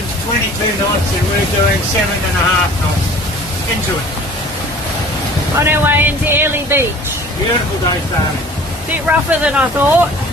Stonehaven's 22 knots and we're doing 7.5 knots. Into it. On our way into Airlie Beach. Beautiful day sailing. Bit rougher than I thought.